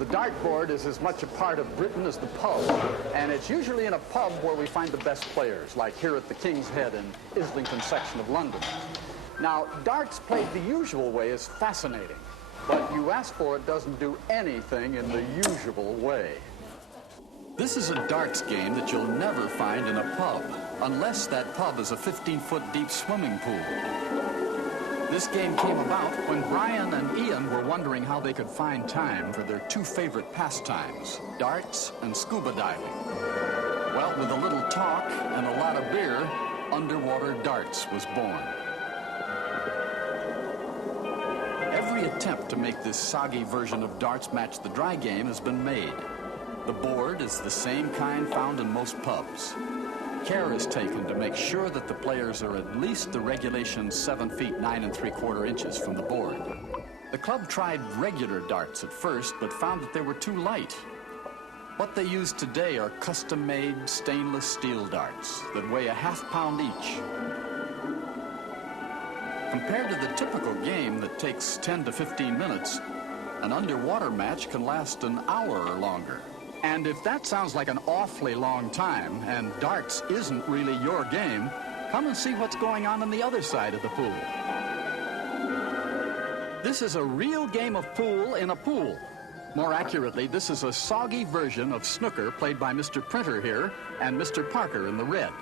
The dartboard is as much a part of Britain as the pub, and it's usually in a pub where we find the best players, like here at the King's Head in Islington section of London. Now, darts played the usual way is fascinating, but you ask for it doesn't do anything in the usual way. This is a darts game that you'll never find in a pub, unless that pub is a 15-foot deep swimming pool. This game came about when Brian and Ian were wondering how they could find time for their two favorite pastimes, darts and scuba diving. Well, with a little talk and a lot of beer, underwater darts was born. Every attempt to make this soggy version of darts match the dry game has been made. The board is the same kind found in most pubs. Care is taken to make sure that the players are at least the regulation 7 feet 9 3/4 inches from the board. The club tried regular darts at first, but found that they were too light. What they use today are custom-made stainless steel darts that weigh a half-pound each. Compared to the typical game that takes 10 to 15 minutes, an underwater match can last an hour or longer. And if that sounds like an awfully long time, and darts isn't really your game, come and see what's going on the other side of the pool. This is a real game of pool in a pool. More accurately, this is a soggy version of snooker played by Mr. Printer here and Mr. Parker in the red.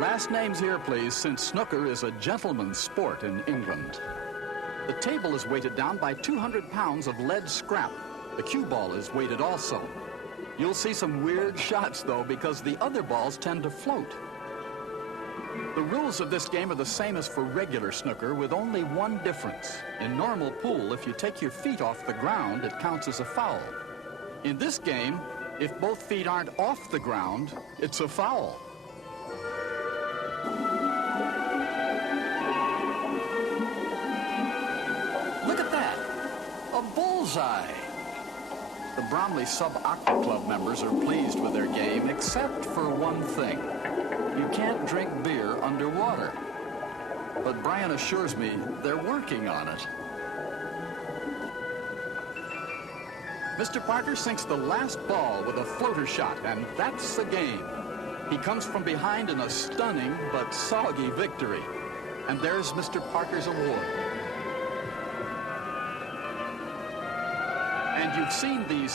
Last names here, please, since snooker is a gentleman's sport in England. The table is weighted down by 200 pounds of lead scrap. The cue ball is weighted also. You'll see some weird shots, though, because the other balls tend to float. The rules of this game are the same as for regular snooker, with only one difference. In normal pool, if you take your feet off the ground, it counts as a foul. In this game, if both feet aren't off the ground, it's a foul. Look at that! A bullseye! The Bromley Sub-Octa Club members are pleased with their game, except for one thing. You can't drink beer underwater. But Brian assures me they're working on it. Mr. Parker sinks the last ball with a floater shot, and that's the game. He comes from behind in a stunning but soggy victory. And there's Mr. Parker's award. And you've seen these